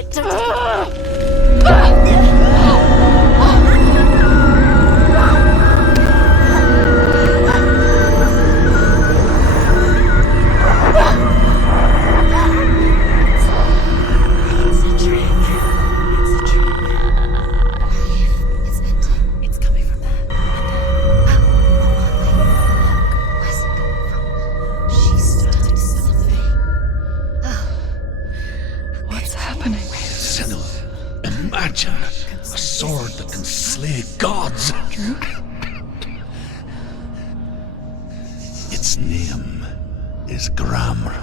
it, don't take Imagine a sword that can slay gods. Its name is Gramr.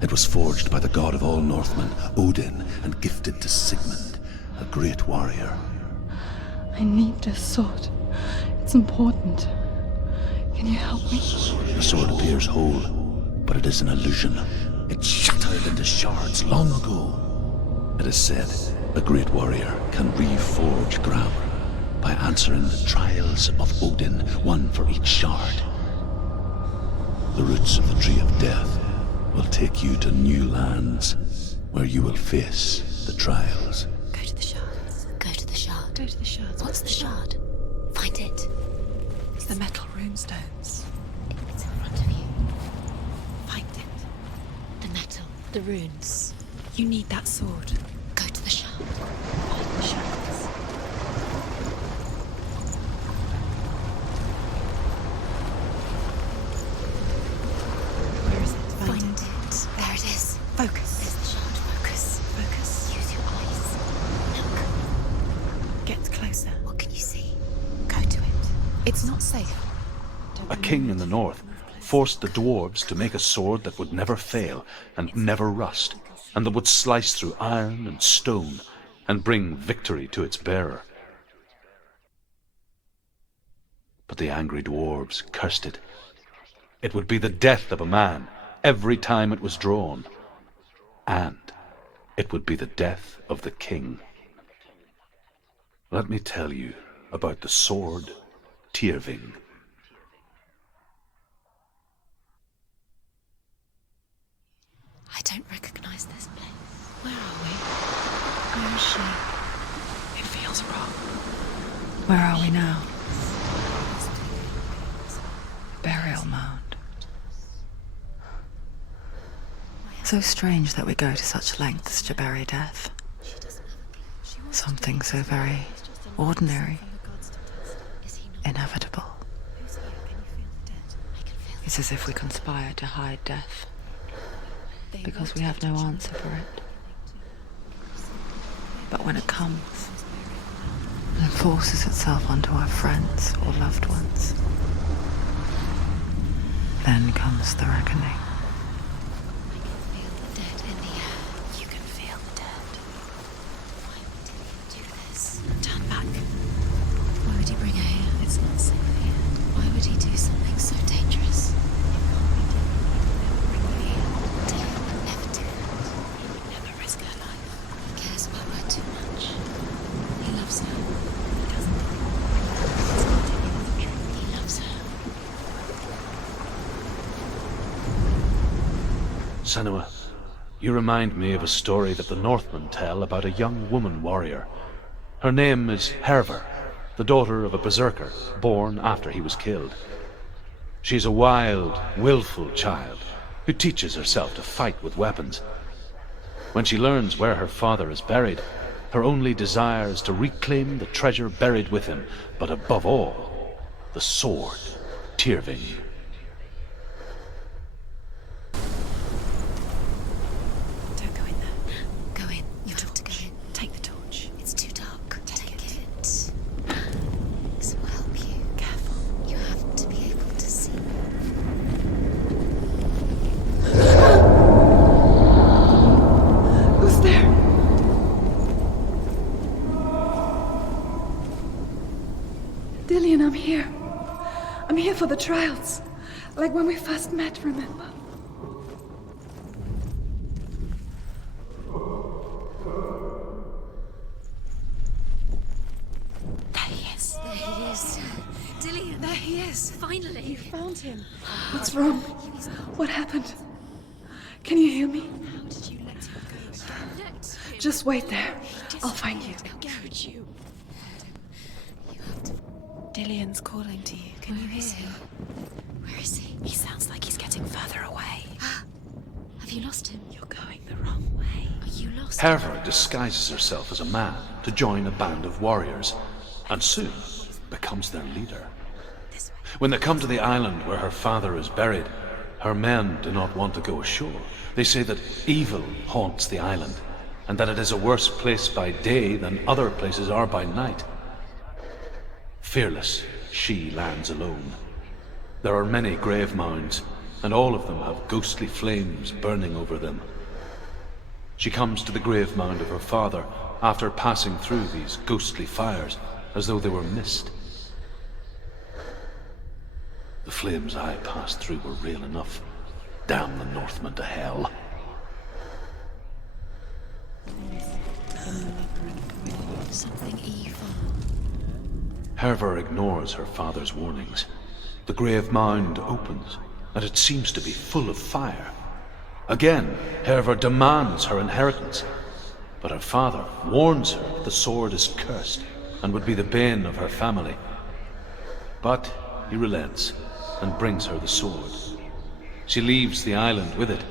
It was forged by the god of all Northmen, Odin, and gifted to Sigmund, a great warrior. I need this sword. It's important. Can you help me? The sword appears whole, but it is an illusion. It shattered into shards long ago. It is said a great warrior can reforge Gramr by answering the trials of Odin, one for each shard. The roots of the Tree of Death will take you to new lands where you will face the trials. Go to the shards. Go to the shard. Go to the shards. What's the shard? Find it. It's the metal runestones. It's in front of you. Find it. The metal. The runes. You need that sword. Go to the shard. Find the shards. Where is it? Find it. There it is. Focus. There's the shard. Focus. Focus. Use your eyes. Look. Get closer. What can you see? Go to it. It's not safe. A king in the north forced the dwarves to make a sword that would never fail and never rust, and that would slice through iron and stone and bring victory to its bearer. But the angry dwarves cursed it. It would be the death of a man every time it was drawn, and it would be the death of the king. Let me tell you about the sword Tyrving. I don't recognize this place. Where are we? Where is she? It feels wrong. Where are we now? Burial mound. So strange that we go to such lengths to bury death. Something so very ordinary, inevitable. It's as if we conspire to hide death, because we have no answer for it. But when it comes and forces itself onto our friends or loved ones, then comes the reckoning. Feel the dead in the air. You can feel the dead. Why would he do this? Turn back. Why would he bring her here? It's not safe here. Why would he do something so dangerous? Bring her here. Dylan would never do that. He would never risk her life. He cares about her too much. He loves her. He doesn't. He loves her. Senua, you remind me of a story that the Northmen tell about a young woman warrior. Her name is Hervor, the daughter of a berserker born after he was killed. She is a wild, willful child who teaches herself to fight with weapons. When she learns where her father is buried, her only desire is to reclaim the treasure buried with him, but above all, the sword, Tyrving. Don't go in there. Go in. You have to go in. Take the torch. It's too dark. Take it. This will help you. Careful. You have to be able to see. Who's there? Dillian, I'm here. I'm here for the trials. Like when we first met, remember? There he is. There he is. Dillian. There he is. Finally. You found him. What's wrong? What happened? Can you hear me? How did you let him go? Just wait there. I'll find you. Encourage you. Dillian's calling to you. Can you hear him? Where is he? He sounds like he's getting further away. Have you lost him? You're going the wrong way. Are you lost? Herva disguises herself as a man to join a band of warriors, and soon becomes their leader. This way. When they come to the island where her father is buried, her men do not want to go ashore. They say that evil haunts the island, and that it is a worse place by day than other places are by night. Fearless, she lands alone. There are many grave mounds, and all of them have ghostly flames burning over them. She comes to the grave mound of her father after passing through these ghostly fires as though they were mist. The flames I passed through were real enough. Damn the Northmen to hell. Something evil. Herva ignores her father's warnings. The grave mound opens, and it seems to be full of fire. Again, Herva demands her inheritance, but her father warns her that the sword is cursed and would be the bane of her family. But he relents and brings her the sword. She leaves the island with it,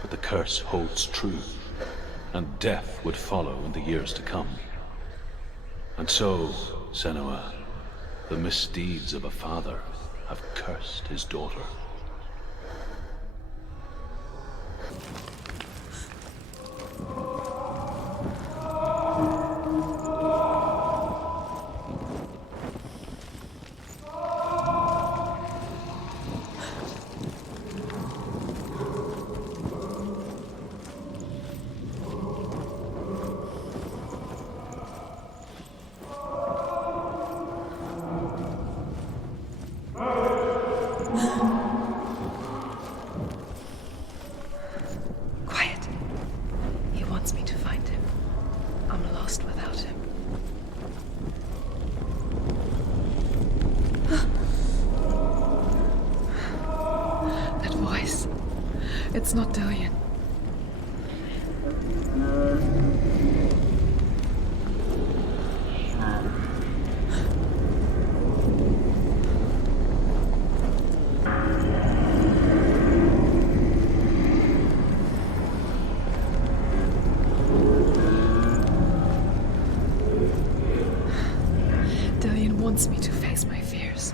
but the curse holds true, and death would follow in the years to come. And so, Senua, the misdeeds of a father have cursed his daughter. Quiet. He wants me to find him. I'm lost without him. That voice. It's not Dillian. Dillian wants me to face my fears.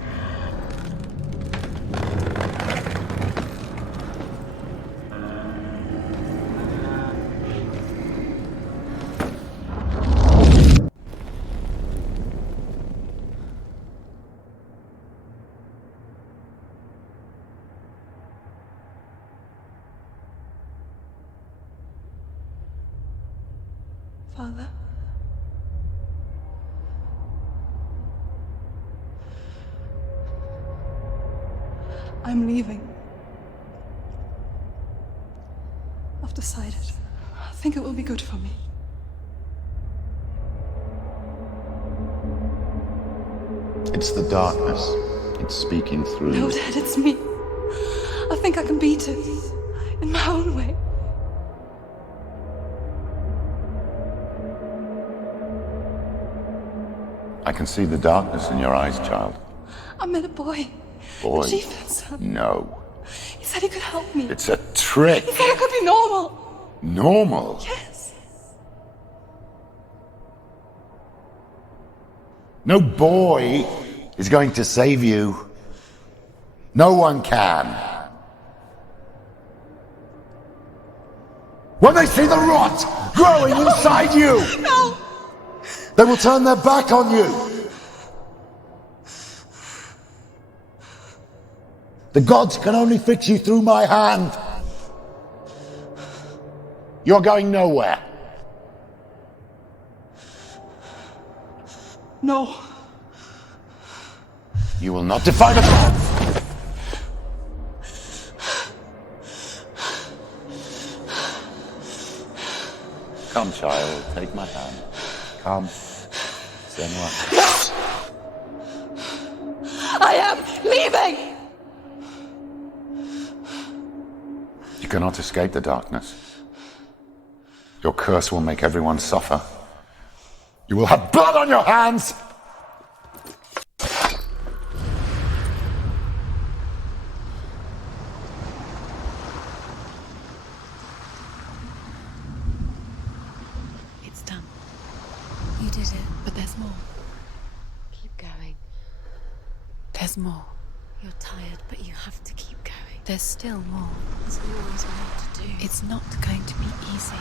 Father? I'm leaving. I've decided. I think it will be good for me. It's the darkness. It's speaking through No, you. Dad, it's me. I think I can beat it. In my own way. I can see the darkness in your eyes, child. I met a boy. Boy. The chieftain's son. No. He said he could help me. It's a trick. He said I could be normal. Normal. Yes. No boy is going to save you. No one can. When they see the rot growing inside you, No! they will turn their back on you. The gods can only fix you through my hand. You're going nowhere. No. You will not defy the gods. Come, child, take my hand. Come. Senua. I am leaving! You cannot escape the darkness. Your curse will make everyone suffer. You will have blood on your hands! It's done. You did it, but there's more. Keep going. There's more. You're tired, but you have to keep going. There's still more. There's always more to do. It's not going to be easy.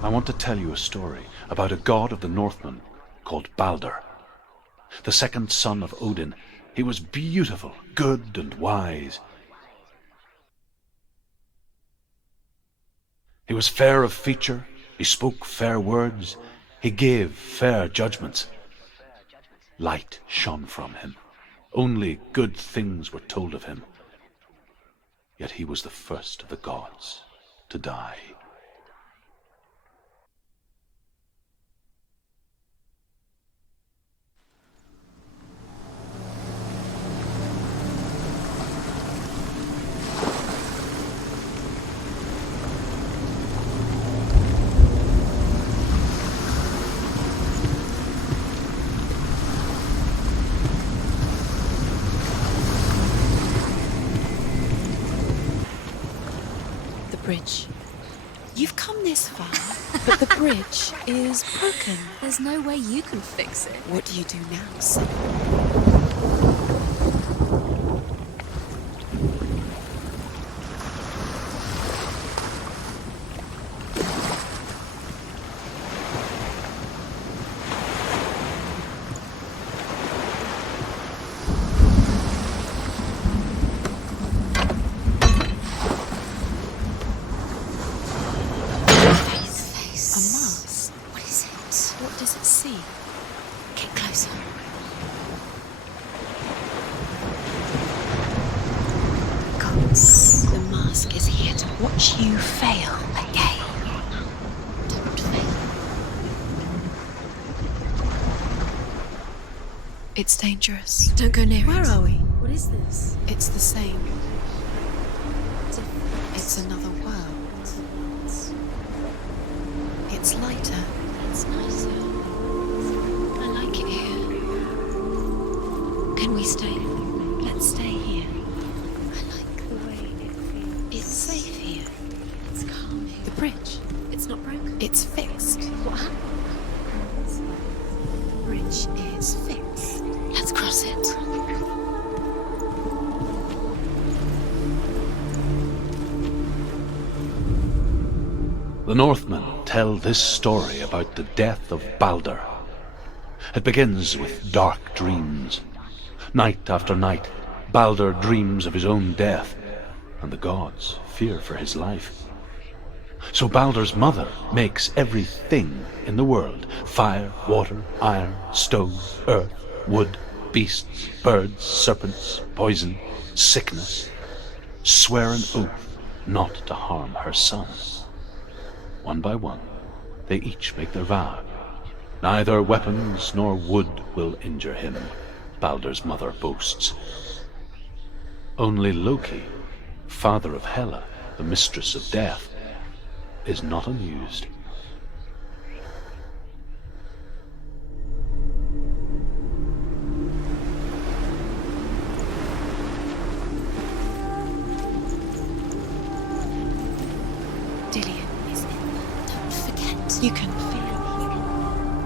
I want to tell you a story about a god of the Northmen called Balder. The second son of Odin, he was beautiful, good, and wise. He was fair of feature, he spoke fair words, he gave fair judgments. Light shone from him. Only good things were told of him. Yet he was the first of the gods to die. Bridge. You've come this far, but the bridge is broken. There's no way you can fix it. What do you do now, son? You fail again. Don't fail. It's dangerous. Don't go near it. Where are we? What is this? It's the same. It's another world. It's lighter. It's nicer. I like it here. Can we stay? Let's stay here. I like the way it feels. It's safe here. It's calm here. The bridge. It's not broken. It's fixed. What happened? The bridge is fixed. Let's cross it. The Northmen tell this story about the death of Balder. It begins with dark dreams. Night after night, Balder dreams of his own death, and the gods fear for his life. So Balder's mother makes everything in the world: fire, water, iron, stone, earth, wood, beasts, birds, serpents, poison, sickness, swear an oath not to harm her son. One by one, they each make their vow. Neither weapons nor wood will injure him, Balder's mother boasts. Only Loki, father of Hela, the mistress of death, is not amused. Dillian is in there. Don't forget. You can feel. You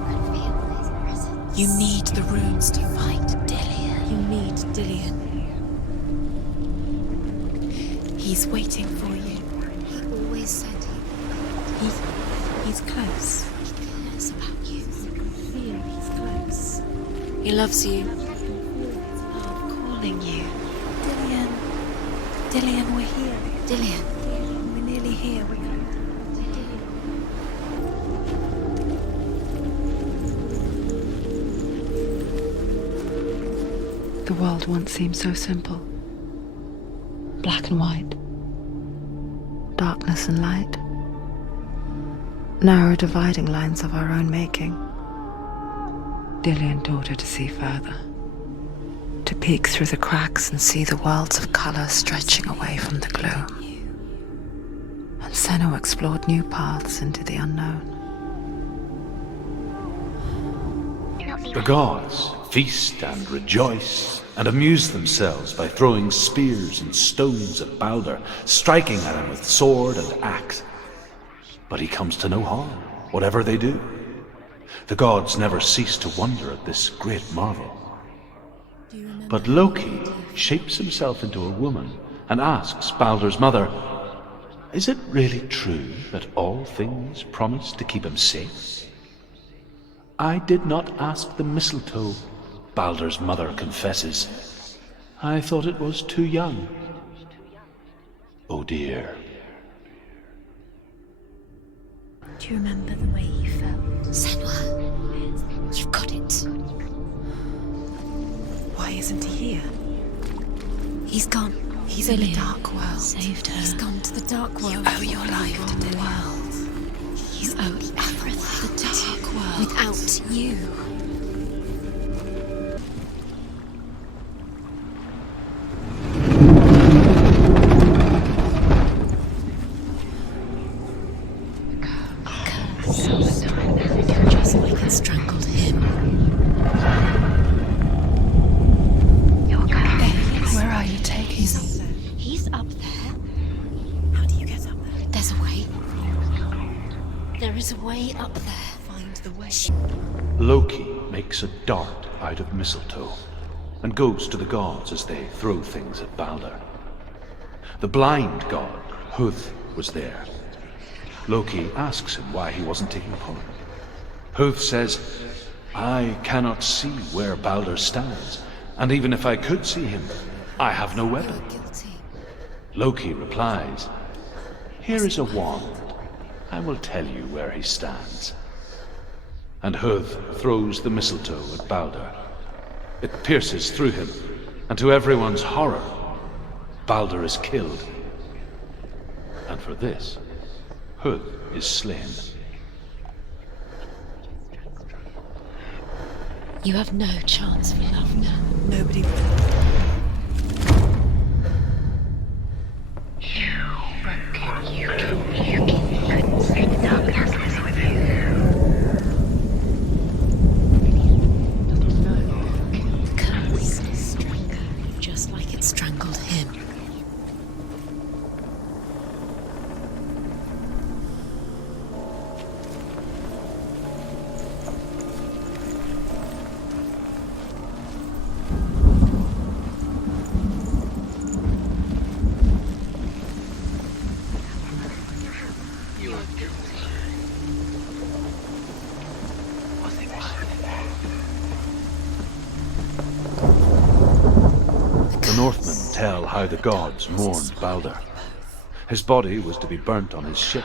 can feel his presence. You need the runes to fight Dillian. You need Dillian. He's waiting for you. He always said he's close. He cares about you. You can feel he's close. He loves you. You can feel his love calling you. Dillian. Dillian, we're here. Dillian. We're nearly here. We're going to Dillian. The world once seemed so simple. Black and white. Darkness and light. Narrow dividing lines of our own making. Dillian taught her to see further. to peek through the cracks and see the worlds of colour stretching away from the gloom. And Senua explored new paths into the unknown. The gods feast and rejoice and amuse themselves by throwing spears and stones at Balder, striking at him with sword and axe. But he comes to no harm, whatever they do. The gods never cease to wonder at this great marvel. But Loki shapes himself into a woman and asks Balder's mother, "Is it really true that all things promise to keep him safe?" "I did not ask the mistletoe," Balder's mother confesses. "I thought it was too young." Oh dear. Do you remember the way you felt? Senua, you've got it. Why isn't he here? He's gone. He's in the dark world. Saved her. He's gone to the dark world. You owe your life to Lien. He's owed everything. The dark world. Without you. Just like it strangled him. Where are you taking me? He's up there. How do you get up there? There's a way. There is a way up there. Find the way. Loki makes a dart out of mistletoe and goes to the gods as they throw things at Balder. The blind god, Huth, was there. Loki asks him why he wasn't taking part. Huth says, "I cannot see where Balder stands, and even if I could see him, I have no weapon." Guilty. Loki replies, "Here is a wand. I will tell you where he stands." And Huth throws the mistletoe at Balder. It pierces through him, and to everyone's horror, Balder is killed. And for this, Huth is slain. You have no chance for love now. Nobody. The curse is stronger, just like it strangled him. The Northmen tell how the gods mourned Balder. His body was to be burnt on his ship,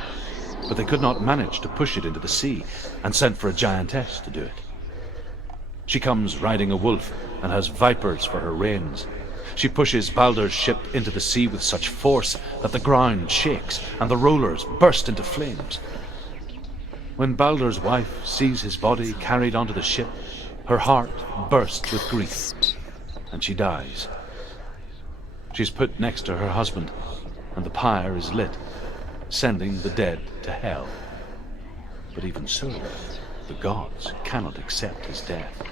but they could not manage to push it into the sea and sent for a giantess to do it. She comes riding a wolf and has vipers for her reins. She pushes Balder's ship into the sea with such force that the ground shakes and the rollers burst into flames. When Balder's wife sees his body carried onto the ship, her heart bursts with grief, and she dies. She's put next to her husband, and the pyre is lit, sending the dead to hell. But even so, the gods cannot accept his death.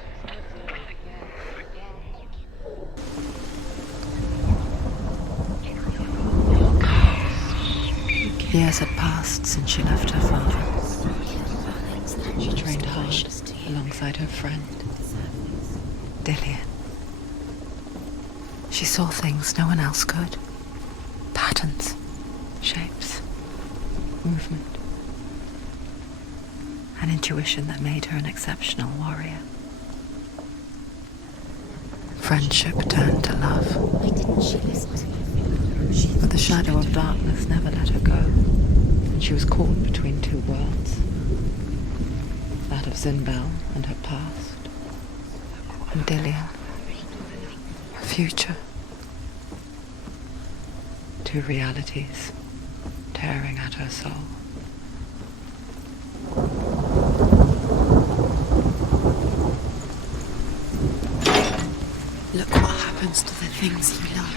Years had passed since she left her father. She trained hard alongside her friend, Lien. She saw things no one else could. Patterns, shapes, movement. An intuition that made her an exceptional warrior. Friendship turned to love. Why didn't she listen to me? But the shadow of darkness never let her go, and she was caught between two worlds. That of Zinbel and her past, and Lien, her future. Two realities tearing at her soul. Look what happens to the things you love?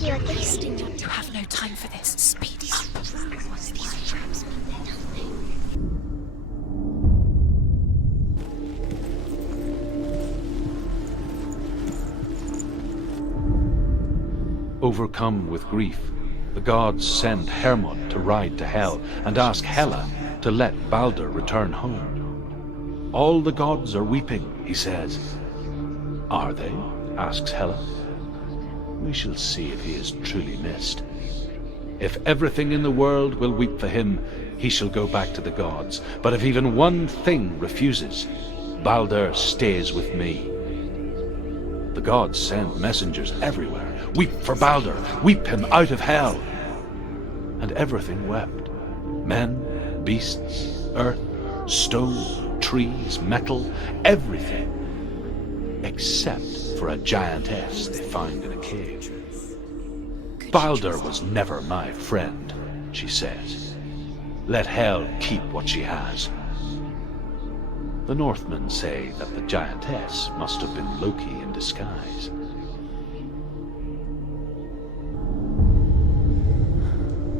You are wasting your You have no time for this. Speed up. These traps mean nothing. Overcome with grief, the gods send Hermod to ride to Hell and ask Hela to let Balder return home. All the gods are weeping, he says. Are they? Asks Hela. We shall see if he is truly missed. If everything in the world will weep for him, he shall go back to the gods. But if even one thing refuses, Balder stays with me. The gods send messengers everywhere. Weep for Balder, weep him out of hell. And everything wept. Men, beasts, earth, stone, trees, metal, everything. Except for a giantess they found in a cave. Balder was never my friend, she says. Let Hel keep what she has. The Northmen say that the giantess must have been Loki in disguise.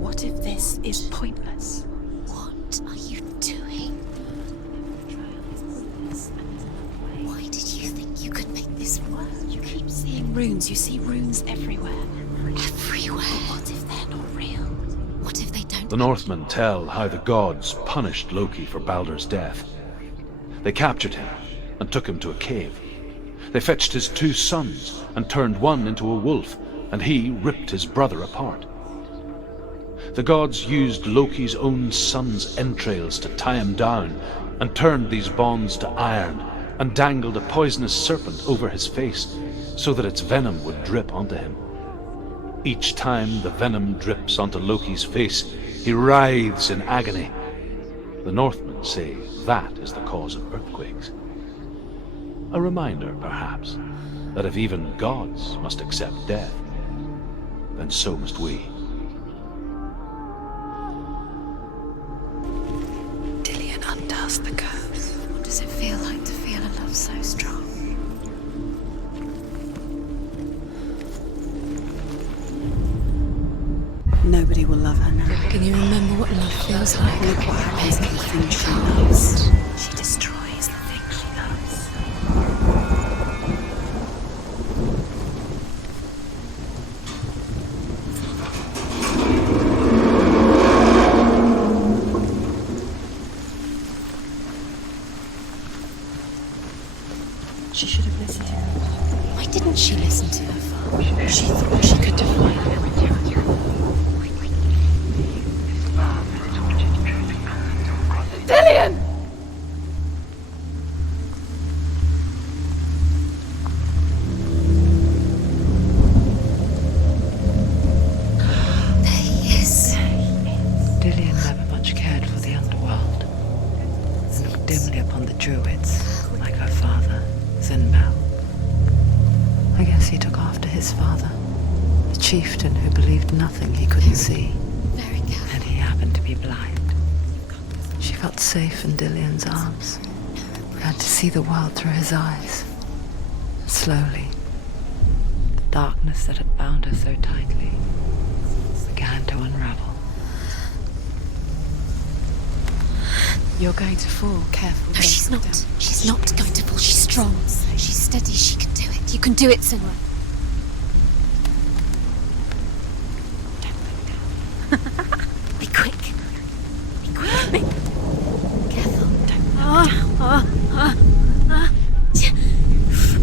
What if this is pointless? What are you doing? Why did you think you could make this work? You keep seeing runes. You see runes everywhere. Everywhere. What if they're not real? What if they don't? The Northmen tell how the gods punished Loki for Balder's death. They captured him and took him to a cave. They fetched his 2 sons and turned one into a wolf, and he ripped his brother apart. The gods used Loki's own son's entrails to tie him down and turned these bonds to iron and dangled a poisonous serpent over his face so that its venom would drip onto him. Each time the venom drips onto Loki's face, he writhes in agony. The Northmen say that is the cause of earthquakes. A reminder, perhaps, that if even gods must accept death, then so must we. Dillion undoes the curse. What does it feel like to feel a love so strong? Nobody will love her now. Can you remember what love feels like? Look what happens to the things she loves. She destroys the things she loves. She should have listened to her. Why didn't she listen to her father? She thought she could define him. Dillion! There he is. Dillion never much cared for the underworld, and looked dimly upon the Druids, like her father, Sinbel. I guess he took after his father, the chieftain who believed nothing he couldn't see, Very careful. and he happened to be blind. She felt safe in Dillion's arms, had to see the world through his eyes. And slowly, the darkness that had bound her so tightly began to unravel. You're going to fall. Careful. No, don't she's fall not. down. She's not going to fall. She's strong. She's steady. She can do it. You can do it, Senua. Be quick. Be quick. Careful. Don't look down.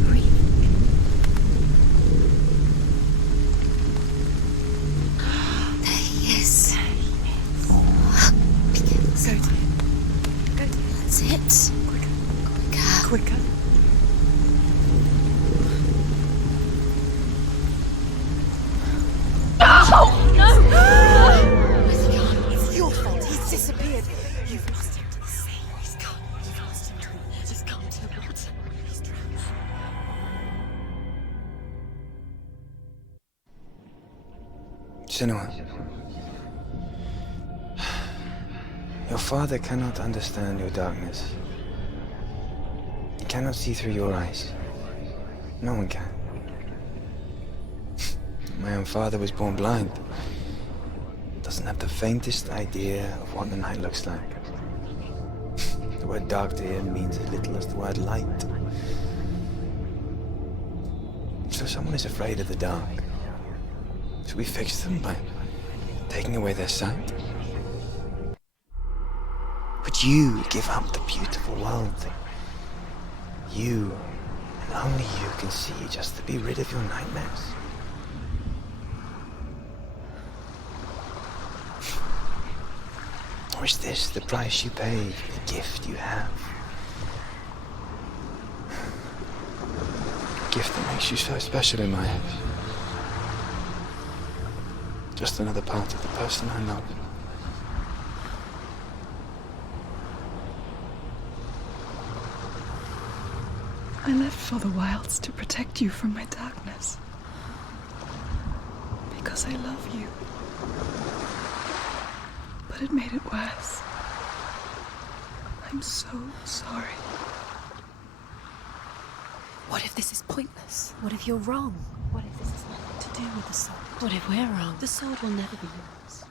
Breathe. There he is. Be careful. Go to him. Go to him. That's it. Quicker. Quicker. Senua, your father cannot understand your darkness. He cannot see through your eyes. No one can. My own father was born blind. Doesn't have the faintest idea of what the night looks like. The word dark to him means as little as the word light. So someone is afraid of the dark. Should we fix them by taking away their sight? Would you give up the beautiful world that you, and only you, can see just to be rid of your nightmares? Or is this the price you pay for the gift you have? A gift that makes you so special in my eyes. Just another part of the person I love. I left for the wilds to protect you from my darkness. Because I love you. But it made it worse. I'm so sorry. What if this is pointless? What if you're wrong? What if this has nothing to do with the sword? What if we're wrong? The sword will never be yours.